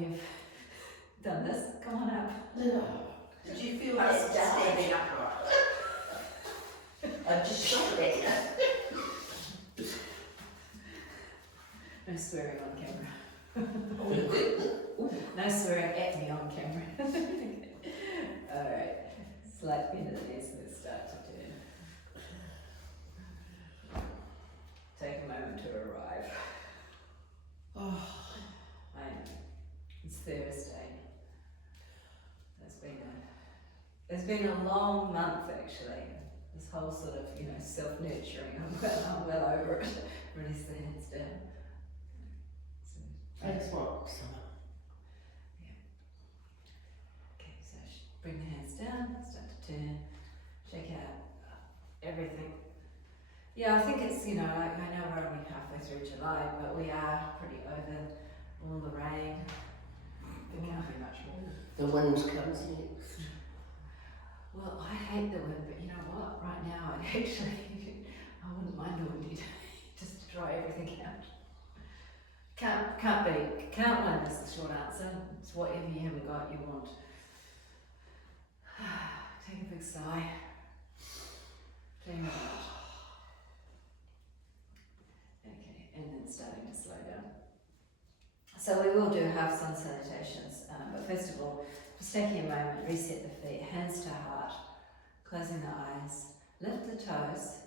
You've done this. Come on up. Did you feel like standing upright? I'm just shocked at you. No swearing on camera. No swearing at me on camera. Alright, slight bend of the knees, let's start to turn. Take a moment to arrive. Oh, I know, it's Thursday. It's been a long month actually. This whole sort of, self-nurturing. I'm well over it. Release the hands down. thanks what? Okay, so bring the hands down, start to turn, shake out everything. Yeah, I think it's, I know we're only halfway through July, but we are pretty over all the rain. There can't be much more. The wind comes next. Well, I hate the wind, but you know what? Right now, I wouldn't mind a windy day, just to dry everything out. Can't win is the short answer. It's whatever you haven't got, you want. Take a big sigh. Clean it out. Okay, and then starting to slow down. So we will do half sun salutations, but first of all, just taking a moment, reset the feet, hands to heart, closing the eyes, lift the toes,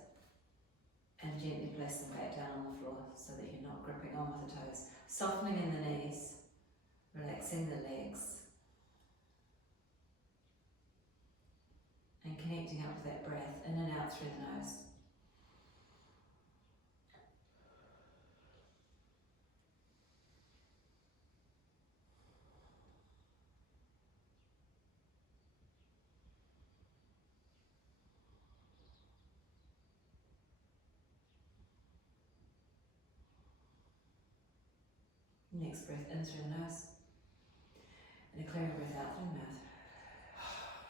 and gently place them back down on the floor so that you're not gripping on with the toes. Softening in the knees, relaxing the legs, and connecting up with that breath, in and out through the nose. Next breath in through the nose, and a clearing breath out through the mouth.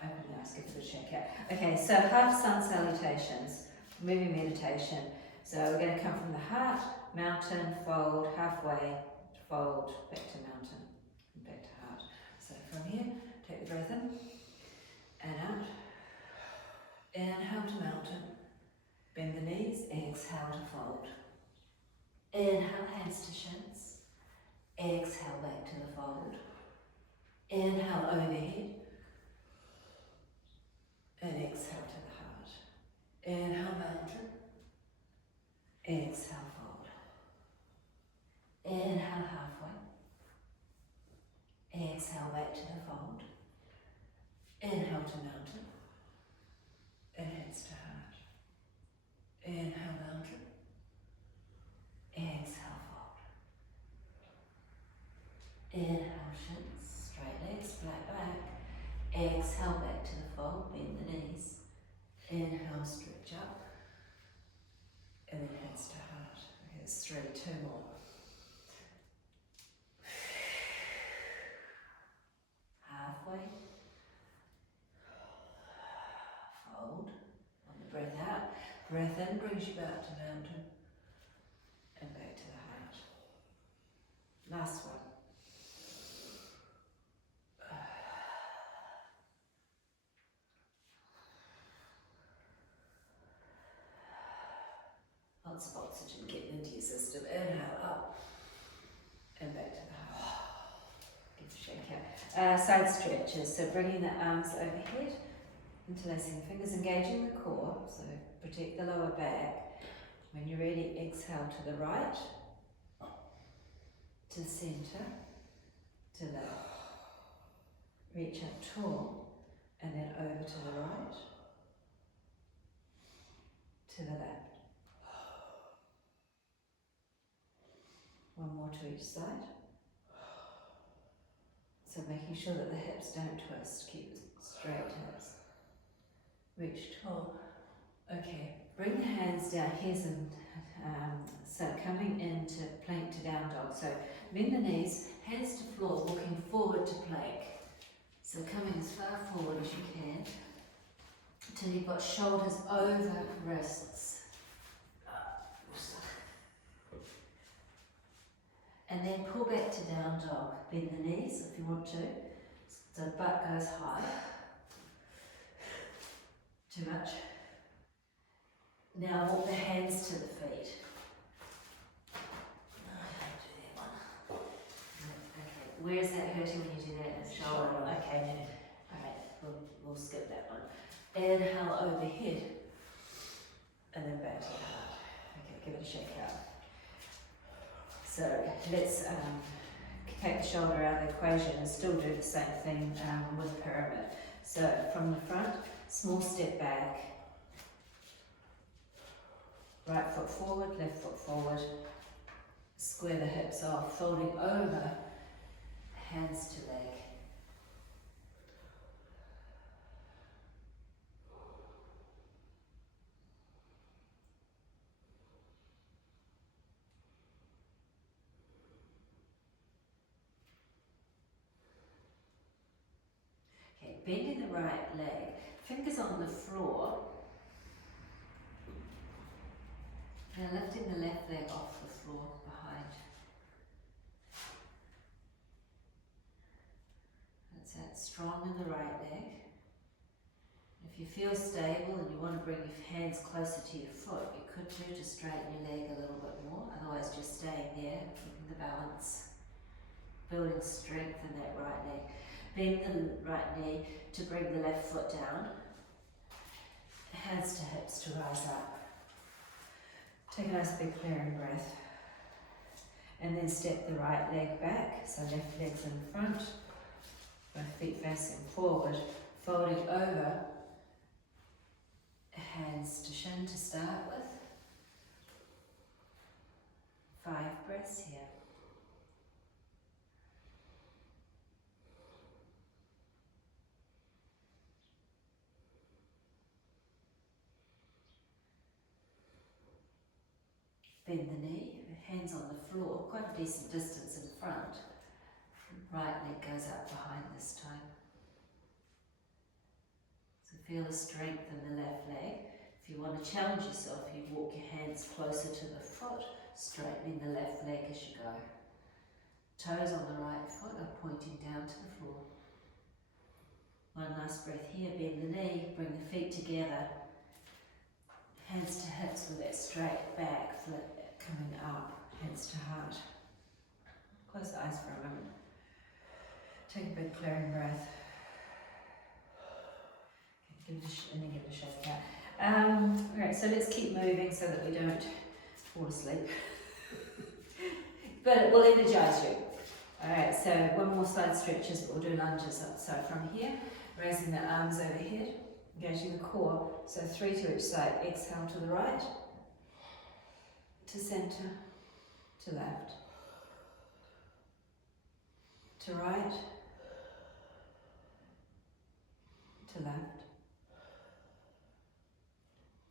Open the nose, give it a shake out. Okay, so half sun salutations, moving meditation. So we're going to come from the heart, mountain, fold, halfway, fold, back to mountain, and back to heart. So from here, take the breath in, and out. Inhale to mountain, bend the knees, exhale to fold. Inhale, hands to shins. Exhale back to the fold. Inhale overhead. And exhale to the heart. Inhale mountain. Exhale fold. Inhale halfway. Exhale back to the fold. Inhale to mountain. And hands to heart. Inhale mountain. Exhale fold. Inhale shins, straight legs, flat back. Exhale back to the fold, bend the knees. Inhale, stretch up. And then hands to heart. Okay, it's 3, 2 more. Halfway. Fold. On the breath out. Breath in brings you back to mountain. And back to the heart. Last one. Lots of oxygen getting into your system. Inhale up and back to the heart. Give it a shake out. Side stretches. So bringing the arms overhead, interlacing the fingers, engaging the core. So protect the lower back. When you're ready, exhale to the right, to the centre, to left. Reach up tall, and then over to the right, to the left. One more to each side. So making sure that the hips don't twist, keep straight hips. Reach tall. Okay, bring the hands down. Here's so coming into plank to down dog. So bend the knees, hands to floor, walking forward to plank. So coming as far forward as you can, till you've got shoulders over wrists. And then pull back to down dog. Bend the knees if you want to. So the butt goes high. Too much. Now walk the hands to the feet. No, I don't do that one. Okay, where is that hurting when you do that? The shoulder. Okay, no. Alright, we'll skip that one. Inhale overhead. And then back to the heart. Okay, give it a shake out. So let's take the shoulder out of the equation and still do the same thing with pyramid. So from the front, small step back, right foot forward, left foot forward, square the hips off, folding over, hands to leg. Okay, bending the right leg, fingers on the floor. Now lifting the left leg off the floor behind. That's it, strong in the right leg. If you feel stable and you want to bring your hands closer to your foot, you could do to straighten your leg a little bit more, otherwise just staying there, keeping the balance, building strength in that right leg. Bend the right knee to bring the left foot down, hands to hips to rise up. Take a nice big clearing breath. And then step the right leg back, so left leg's in front, both feet facing forward, folding over, hands to shin to start with. 5 breaths here. Bend the knee, hands on the floor, quite a decent distance in front. Right leg goes up behind this time. So feel the strength in the left leg. If you want to challenge yourself, you walk your hands closer to the foot, straightening the left leg as you go. Toes on the right foot are pointing down to the floor. One last breath here, bend the knee, bring the feet together. Hands to hips with that straight back foot coming up, hands to heart. Close the eyes for a moment. Take a big clearing breath. Okay, and then give it a shake out. Alright, so let's keep moving so that we don't fall asleep. But it will energize you. Alright, so one more side stretches, but we'll do lunges up. So from here, raising the arms overhead, engaging the core. So 3 to each side. Exhale to the right, to center, to left, to right, to left.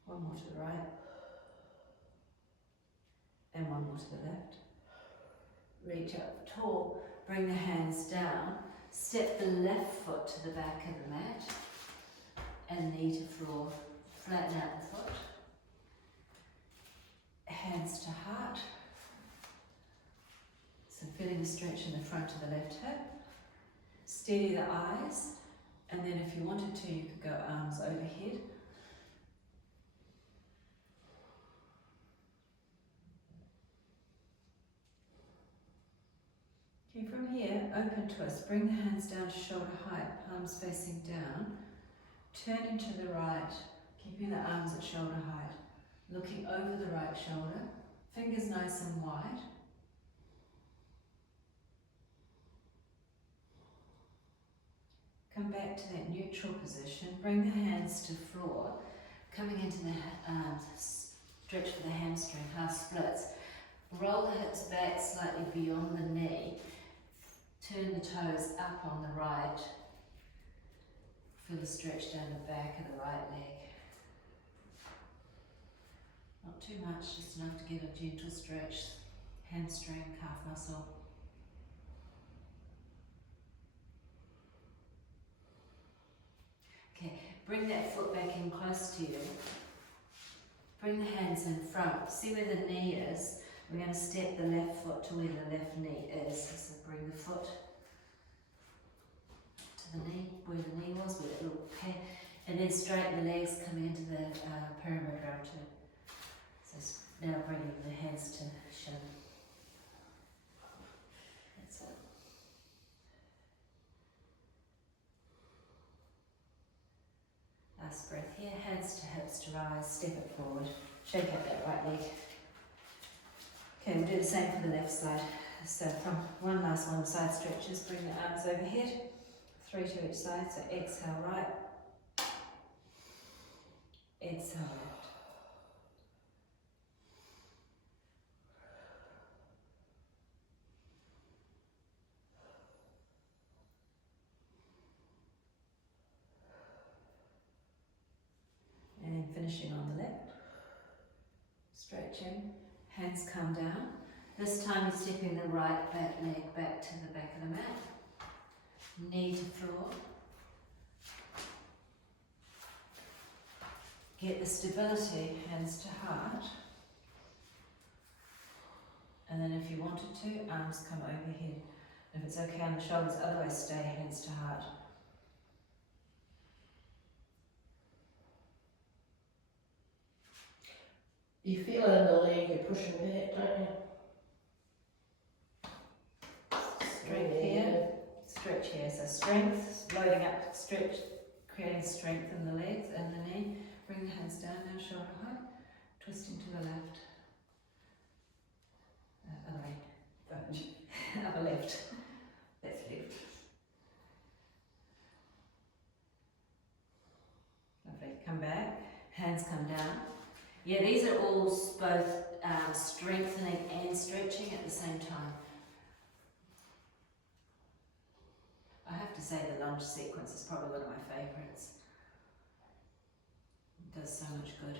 One more to the right, and one more to the left. Reach up tall, bring the hands down, step the left foot to the back of the mat, and knee to floor. Flatten out the foot. Hands to heart. So feeling the stretch in the front of the left hip. Steady the eyes, and then if you wanted to, you could go arms overhead. Okay, from here, open twist. Bring the hands down to shoulder height, palms facing down. Turning to the right, keeping the arms at shoulder height. Looking over the right shoulder, fingers nice and wide. Come back to that neutral position. Bring the hands to floor. Coming into the stretch for the hamstring, half splits. Roll the hips back slightly beyond the knee. Turn the toes up on the right. Feel the stretch down the back of the right leg. Not too much, just enough to get a gentle stretch. Hamstring, calf muscle. Okay, bring that foot back in close to you. Bring the hands in front. See where the knee is. We're going to step the left foot to where the left knee is. So bring the foot to the knee, where the knee was, with that little pad, and then straighten the legs coming into the pyramid round too. So now bringing the hands to shin. That's it. Last breath here, hands to hips to rise, step it forward, shake out that right leg. Okay, we'll do the same for the left side. So from one side stretches, bring the arms overhead, 3 to each side, so exhale right, exhale left. And then finishing on the left, stretching, hands come down. This time you're stepping the right back leg back to the back of the mat, knee to floor. Get the stability, hands to heart. And then if you wanted to, arms come overhead. If it's okay on the shoulders, otherwise stay hands to heart. You feel it in the leg, you're pushing back, don't you? Strength here, stretch here. So strength, loading up, stretch, creating strength in the legs and the knee. Bring the hands down now, shoulder height, twisting to the left. Other way, other left. That's left. Lovely, come back, hands come down. Yeah, these are all both strengthening and stretching at the same time. I have to say the lunge sequence is probably one of my favourites. It does so much good.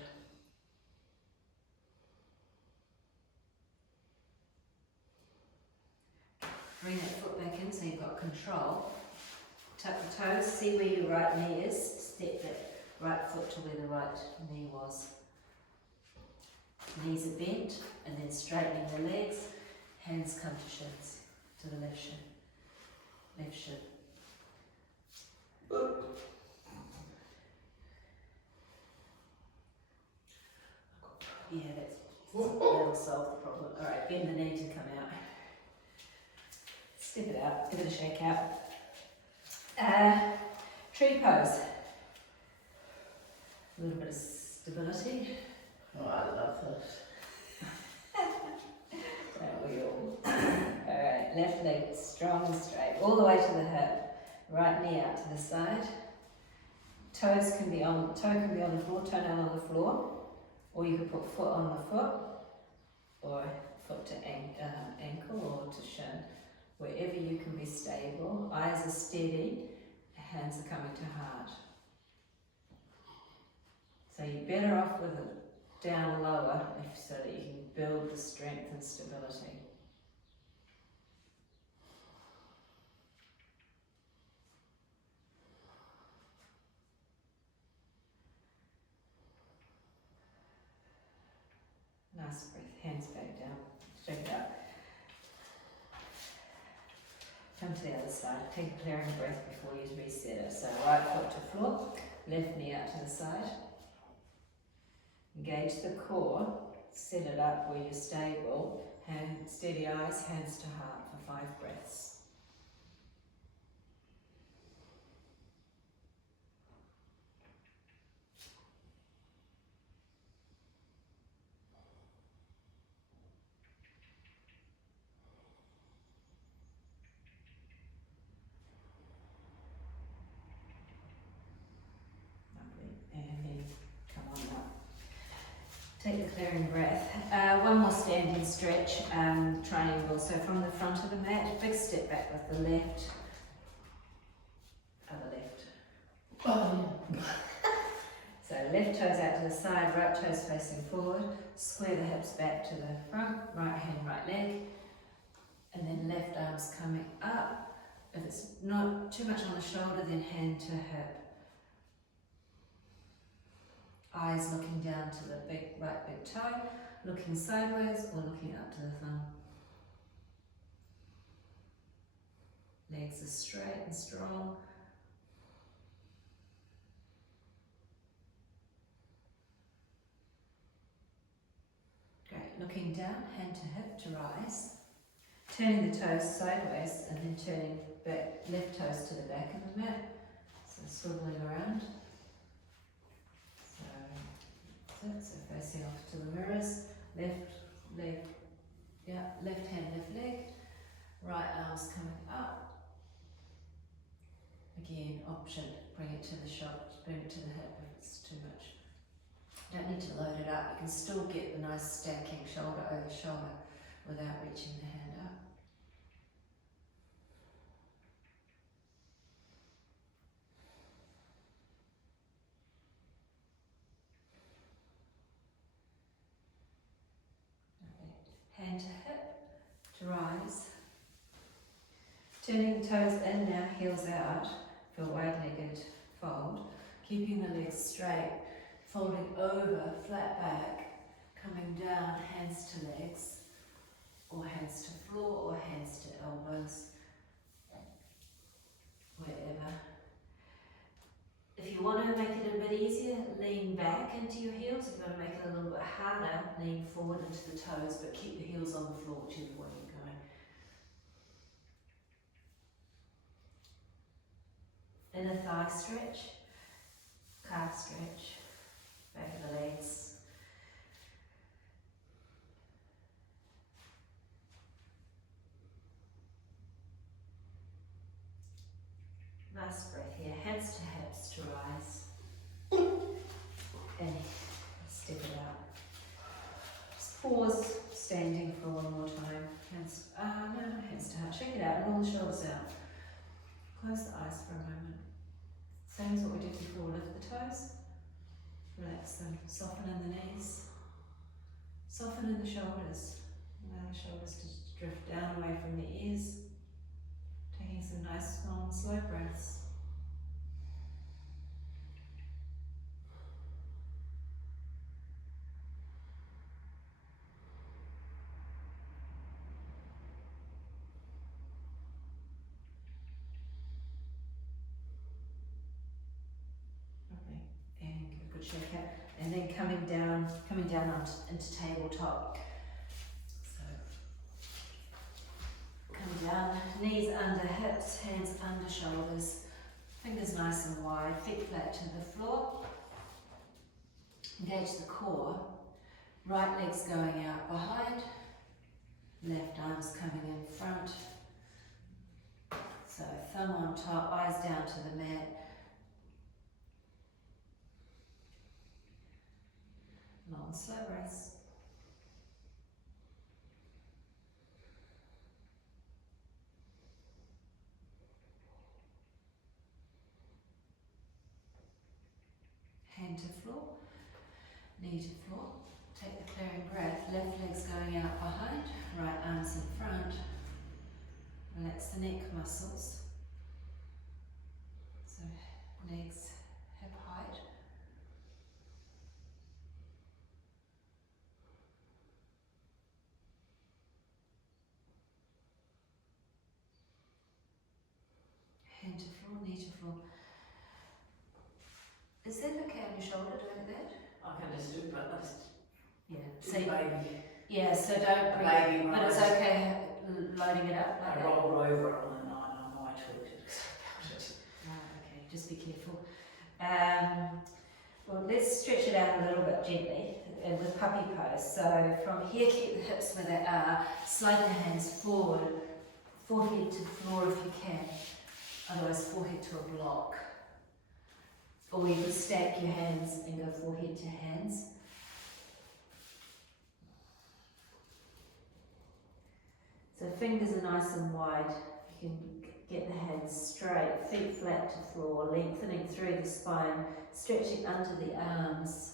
Bring that foot back in so you've got control. Tuck the toes, see where your right knee is, step that right foot to where the right knee was. Knees are bent, and then straightening the legs, hands come to shins, to the left shin. Left shin. Yeah, that'll solve the problem. Alright, bend the knee to come out. Step it out, give it a shake out. Tree pose. A little bit of stability. Oh, I love this. Don't we all? Alright, left leg strong and straight, all the way to the hip. Right knee out to the side. Toe can be on the floor, toenail on the floor. Or you could put foot on the foot, or foot to ankle or to shin. Wherever you can be stable, eyes are steady, hands are coming to heart. So you're better off with it down lower so that you can build the strength and stability. Nice breath, hands back down, shake it out. Come to the other side, take a clearing breath before you reset it. So right foot to floor, left knee out to the side. Engage the core, set it up where you're stable, steady eyes, hands to heart for 5 breaths. Take the clearing breath. One more standing stretch, triangle. So from the front of the mat, big step back with the left, other left. Oh, yeah. So left toes out to the side, right toes facing forward, square the hips back to the front, right hand, right leg, and then left arm's coming up. If it's not too much on the shoulder, then hand to hip. Eyes looking down to the right big toe, looking sideways or looking up to the thumb. Legs are straight and strong. Great, looking down, hand to hip to rise. Turning the toes sideways and then turning back, left toes to the back of the mat. So swiveling around. So that's it, so facing off to the mirrors. Left leg, yeah, left hand, left leg. Right arms coming up. Again, option, bring it to the shoulder, bring it to the hip if it's too much. Don't need to load it up, you can still get the nice stacking shoulder over shoulder without reaching the hand up. Okay. Hand to hip, to rise. Turning the toes in now, heels out for wide-legged fold. Keeping the legs straight, folding over, flat back, coming down, hands to legs, or hands to floor, or hands to elbows, wherever. If you want to make it a bit easier, lean back into your heels. If you want to make it a little bit harder, lean forward into the toes, but keep the heels on the floor, whichever way you're going. Inner thigh stretch, calf stretch, back of the legs. Nice breath here, hands to hips to rise. And step it out. Just pause, standing for one more time. Hands, no, hands to heart. Shake it out, roll the shoulders out. Close the eyes for a moment. Same as what we did before, lift the toes. Relax them, soften in the knees. Soften in the shoulders. Allow the shoulders to drift down away from the ears. Taking some nice, long, slow breaths. Lovely. And give a good shake out. And then coming down into tabletop. So, come down, knees under hips, hands under shoulders. Fingers nice and wide, feet flat to the floor. Engage the core. Right leg's going out behind. Left arm's coming in front. So thumb on top, eyes down to the mat. Long slow breaths. Hand to floor, knee to floor. Take the clearing breath. Left leg's going out behind, right arm's in front. Relax the neck muscles. So legs hip height. Hand to floor, knee to floor. Is that okay on your shoulder doing that? I can just do, but I just Yeah. do So baby. yeah, so don't bring Baby but it's rise. okay loading it up like I that. rolled over on the night and I might talk it because I felt it. Right, okay, just be careful. Well, let's stretch it out a little bit gently with puppy pose. So from here, keep the hips where they are, slide the hands forward, forehead to floor if you can, otherwise forehead to a block. Or you could stack your hands and go forehead to hands. So fingers are nice and wide. You can get the hands straight, feet flat to floor, lengthening through the spine, stretching under the arms.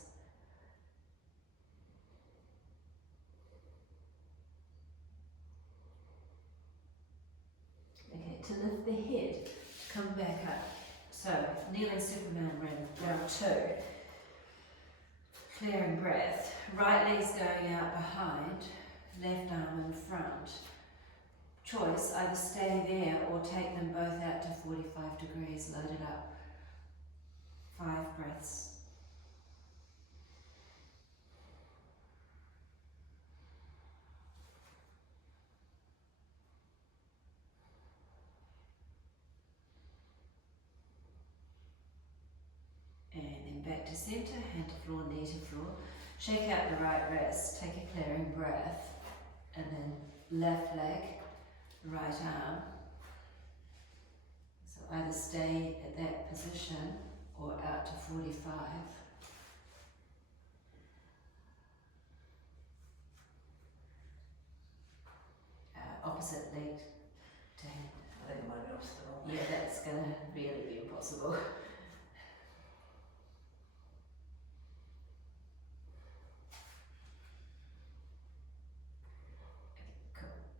Okay, to lift the head, to come back up. So, kneeling Superman round two. clearing breath. Right leg's going out behind, left arm in front. Choice, either stay there or take them both out to 45 degrees, load it up. 5 breaths. And then back to centre, hand to floor, knee to floor. Shake out the right wrist, take a clearing breath, and then left leg, right arm. So either stay at that position or out to 45. Opposite leg to hand. I think I might be opposite the wrong. Yeah, that's gonna really be impossible.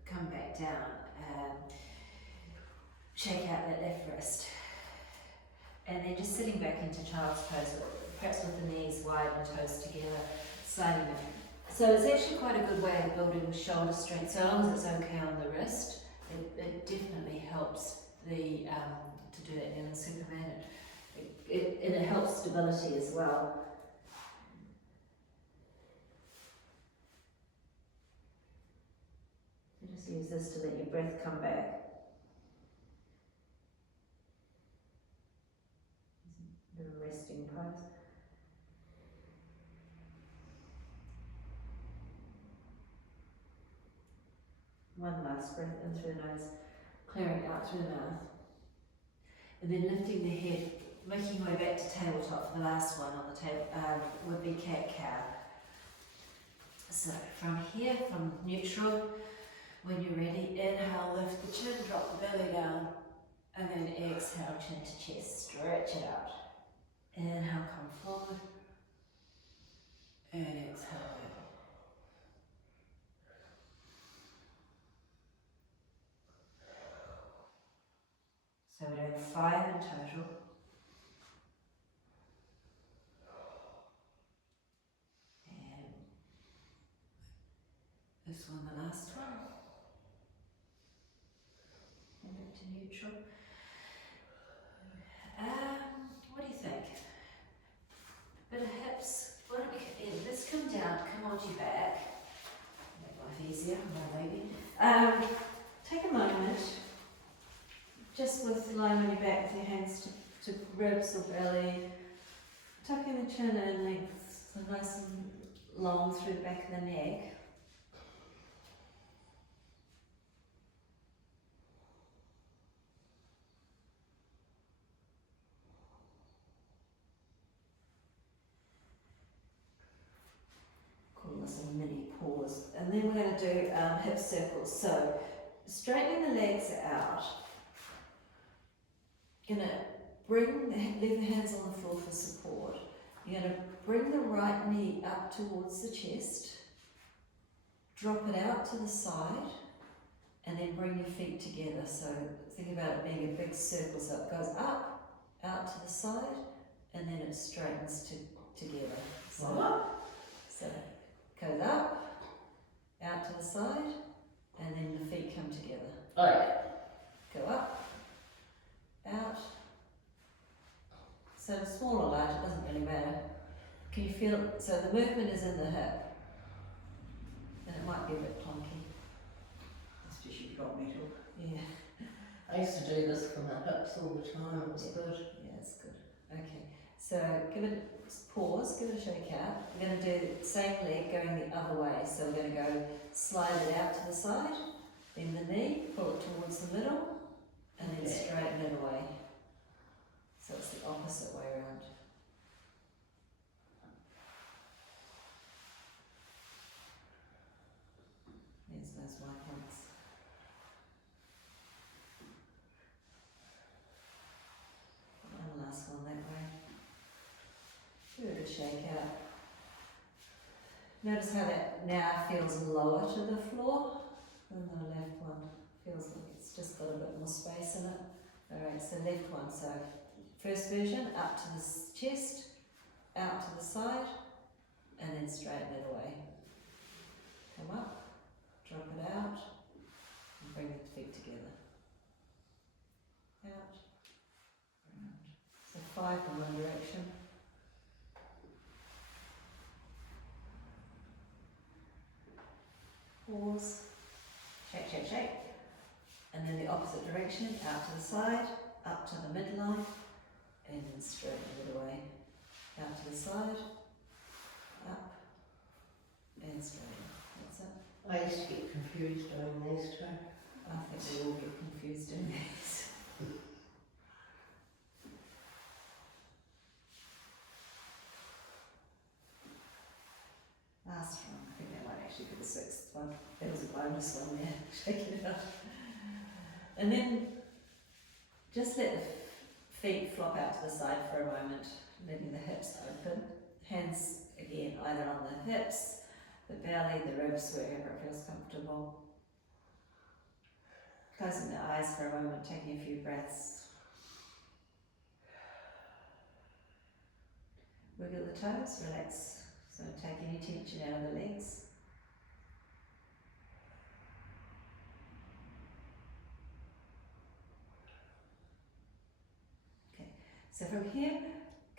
Come back down, shake out that left wrist, and then just sitting back into child's pose, perhaps with the knees wide and toes together, sliding in. So it's actually quite a good way of building shoulder strength, so long as it's okay on the wrist. It definitely helps the to do that in Superman. And it helps stability as well. Just use this to let your breath come back. Little resting pose. One last breath in through the nose, clearing out through the mouth. And then lifting the head, making your way back to tabletop. The last one on the table would be cat-cow. So from here, from neutral, when you're ready, inhale, lift the chin, drop the belly down, and then exhale, chin to chest, stretch it out. Inhale, come forward, and exhale. So we're doing 5 in total. And this one, the last one. And back to neutral. What do you think? But perhaps, why don't we, let's come down, come onto your back. Make life easier, my lady. Take a moment, just with lying on your back with your hands to ribs or belly, tucking the chin in length, so nice and long through the back of the neck. Call this a mini pause. And then we're going to do hip circles. So straightening the legs out. You're going to leave the hands on the floor for support. You're going to bring the right knee up towards the chest, drop it out to the side, and then bring your feet together. So think about it being a big circle. So it goes up, out to the side, and then it straightens together. So it goes up, out to the side, and then the feet come together. Oh yeah. Go up, out. So small or large, it doesn't really matter. Can you feel it? So the movement is in the hip, and it might be a bit clunky. It's just you've got metal. Yeah, I used to do this for my hips all the time. It was good. yeah, it's good. Okay, so give it pause, give it a shake out. We're going to do the same leg going the other way. So we're going to go slide it out to the side, bend the knee, pull it towards the middle, and then straighten it away. So it's the opposite way around. There's those white points. One last one that way. Give it a shake out. Notice how that now feels lower to the floor than the left one. Feels like it's just got a bit more space in it. Alright, so left one. So first version, up to the chest, out to the side, and then straighten it away. Come up, drop it out, and bring the feet together. Out, round. So 5 in one direction. Pause, shake, shake, shake. And then the opposite direction, out to the side, up to the midline, and then straighten it away. Out to the side, up, and straighten. That's it. I used to get confused doing these two. I think we all get confused in these. Last one, I think that might actually be the 6th one. There was a bonus one there, shaking it up. And then just let the feet flop out to the side for a moment, letting the hips open. Hands again either on the hips, the belly, the ribs, wherever it feels comfortable. Closing the eyes for a moment, taking a few breaths. Wiggle the toes, relax. So take any tension out of the legs. Okay, so from here,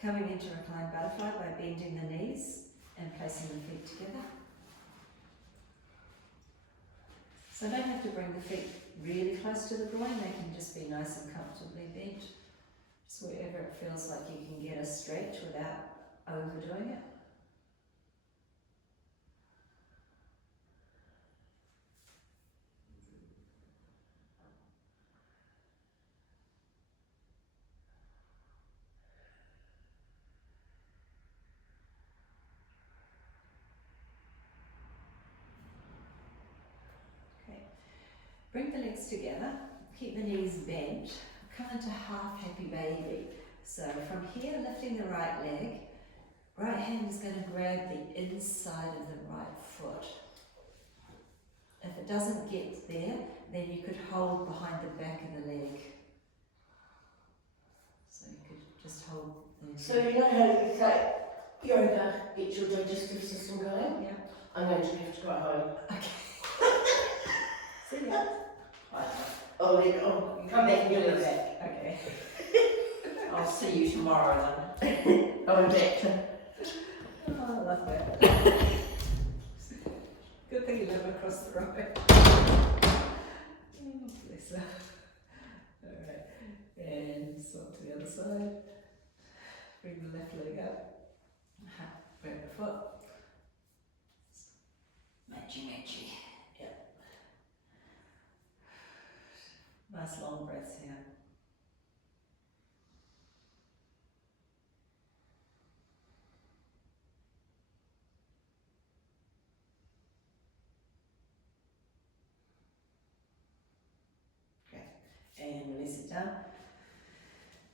coming into reclined butterfly by bending the knees and placing the feet together. So don't have to bring the feet really close to the groin, they can just be nice and comfortably bent. Just wherever it feels like you can get a stretch without overdoing it. Bring the legs together, keep the knees bent, come into half happy baby. So from here, lifting the right leg, right hand is going to grab the inside of the right foot. If it doesn't get there, then you could hold behind the back of the leg. So you could just hold the So you know how you say yoga gets your digestive system going? Yeah. I'm going to have to go home. Okay. See ya. Oh, come back and do it back. Okay. I'll see you tomorrow then. I'm back. Oh, I love that. Good thing you live across the road. Oh, bless her. Alright, and swap to the other side. Bring the left leg up. Grab the foot. Matchy, matchy. Yep. Nice long breaths here. And release it down.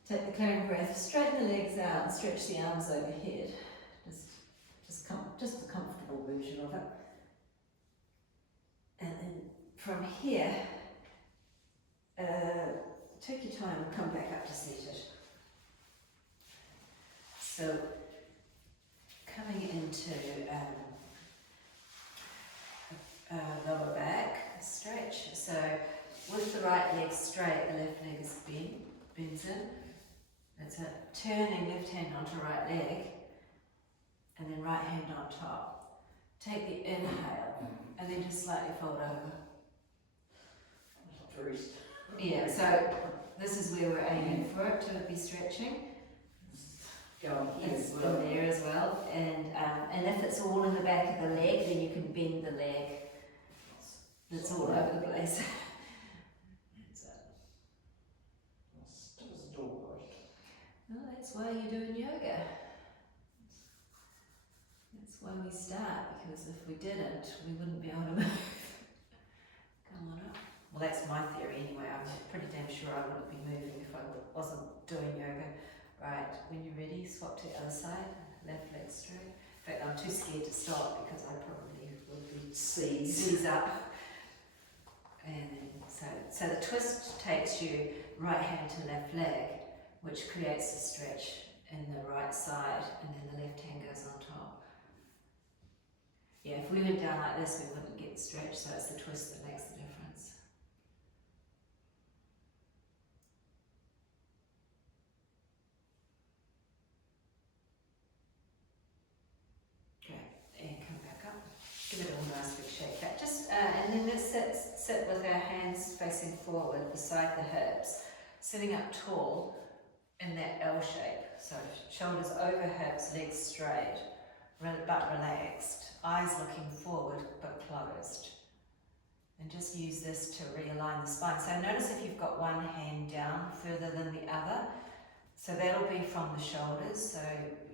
Take the clearing breath, straighten the legs out and stretch the arms overhead. Just a comfortable version of it. And then from here, take your time and come back up to seated. So coming into lower back stretch. So with the right leg straight, the left leg is bends in. That's it. Turning left hand onto right leg, and then right hand on top. Take the inhale, and then just slightly fold over. Yeah, so this is where we're aiming for it to be stretching. It's in there as well, and if it's all in the back of the leg, then you can bend the leg. It's all over the place. Well, that's why you're doing yoga. That's why we start, because if we didn't, we wouldn't be able to move. Come on up. Well, that's my theory anyway. I'm pretty damn sure I wouldn't be moving if I wasn't doing yoga. Right, when you're ready, swap to the other side. Left leg straight. In fact, I'm too scared to stop because I probably would be seize up. And then, so the twist takes you right hand to left leg, which creates a stretch in the right side, and then the left hand goes on top. Yeah, if we went down like this, we wouldn't get stretched, so it's the twist that makes the difference. Okay, and come back up. Give it a nice big shake out. Just, and then let's sit with our hands facing forward beside the hips, sitting up tall in that L shape. So shoulders over hips, legs straight, but relaxed, eyes looking forward but closed. And just use this to realign the spine. So notice if you've got one hand down further than the other. So that'll be from the shoulders. So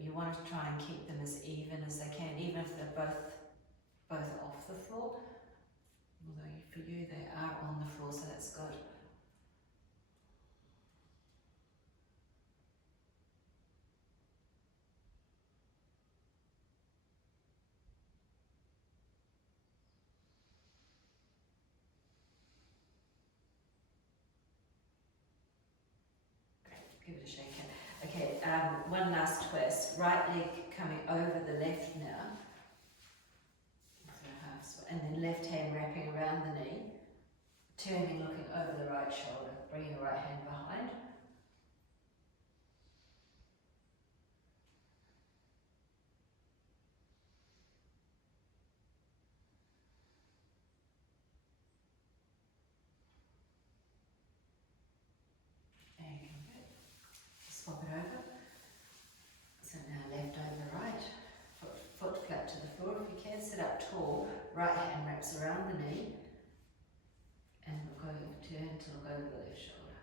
you want to try and keep them as even as they can, even if they're both off the floor. Although for you they are on the floor, so that's good. Give it a shake out. Okay, one last twist. Right leg coming over the left now. And then left hand wrapping around the knee. Turning, looking over the right shoulder. Bringing the right hand behind. And come back. Swap it over. So now left over right. Foot flat to the floor if you can. Sit up tall. Right hand wraps around the knee. And look over, turn to look over the left shoulder.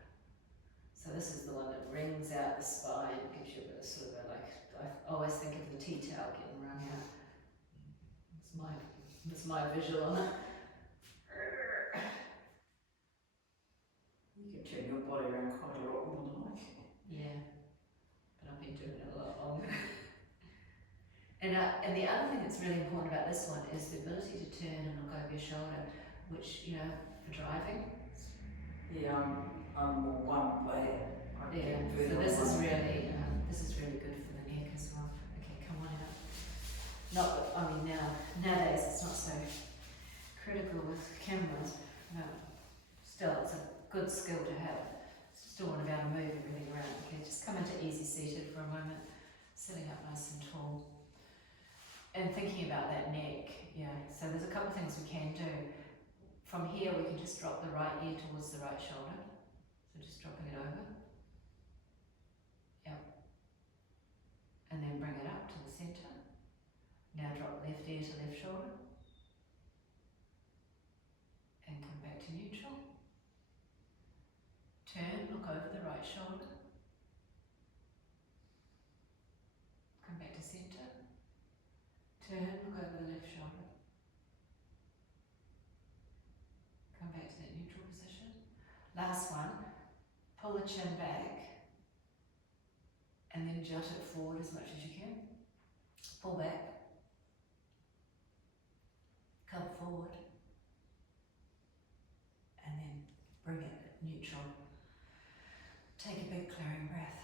So this is the one that wrings out the spine, gives you a bit of sort of a, like, I always think of the tea towel getting wrung out. It's my visual on it. You can turn your body around quite a lot more than I can. Yeah, but I've been doing it a lot longer. And the other thing that's really important about this one is the ability to turn and look over your shoulder, which, you know, for driving. Yeah, I'm more one way. Yeah, so this is really good for the neck as well. Okay, come on out. Not that, I mean nowadays it's not so critical with cameras. No, still it's a good skill to have. Still want to be able to move everything around. Okay, just come into easy seated for a moment, sitting up nice and tall. And thinking about that neck, yeah, so there's a couple of things we can do. From here we can just drop the right ear towards the right shoulder. So just dropping it over. Yep. And then bring it up to the centre. Now drop left ear to left shoulder. And come back to neutral. Turn, look over the right shoulder. Come back to centre. Turn, look over the left shoulder. Come back to that neutral position. Last one, pull the chin back and then jut it forward as much as you can. Pull back, come forward, and then bring it neutral. Take a big clearing breath.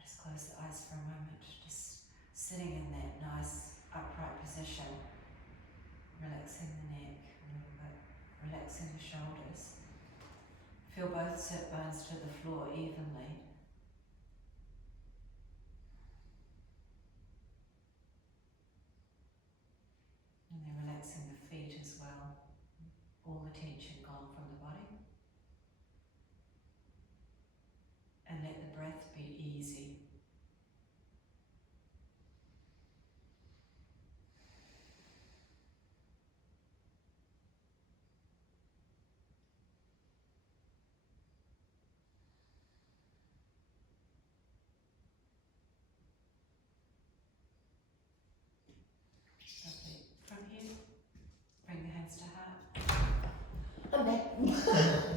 Just close the eyes for a moment. Just sitting in that nice upright position, relaxing the neck a little bit, relaxing the shoulders. Feel both sit bones to the floor evenly. And then relaxing the feet as well. All the tension gone from the body. And let the breath be easy. Lovely. From here, bring the hands to heart. I'm back.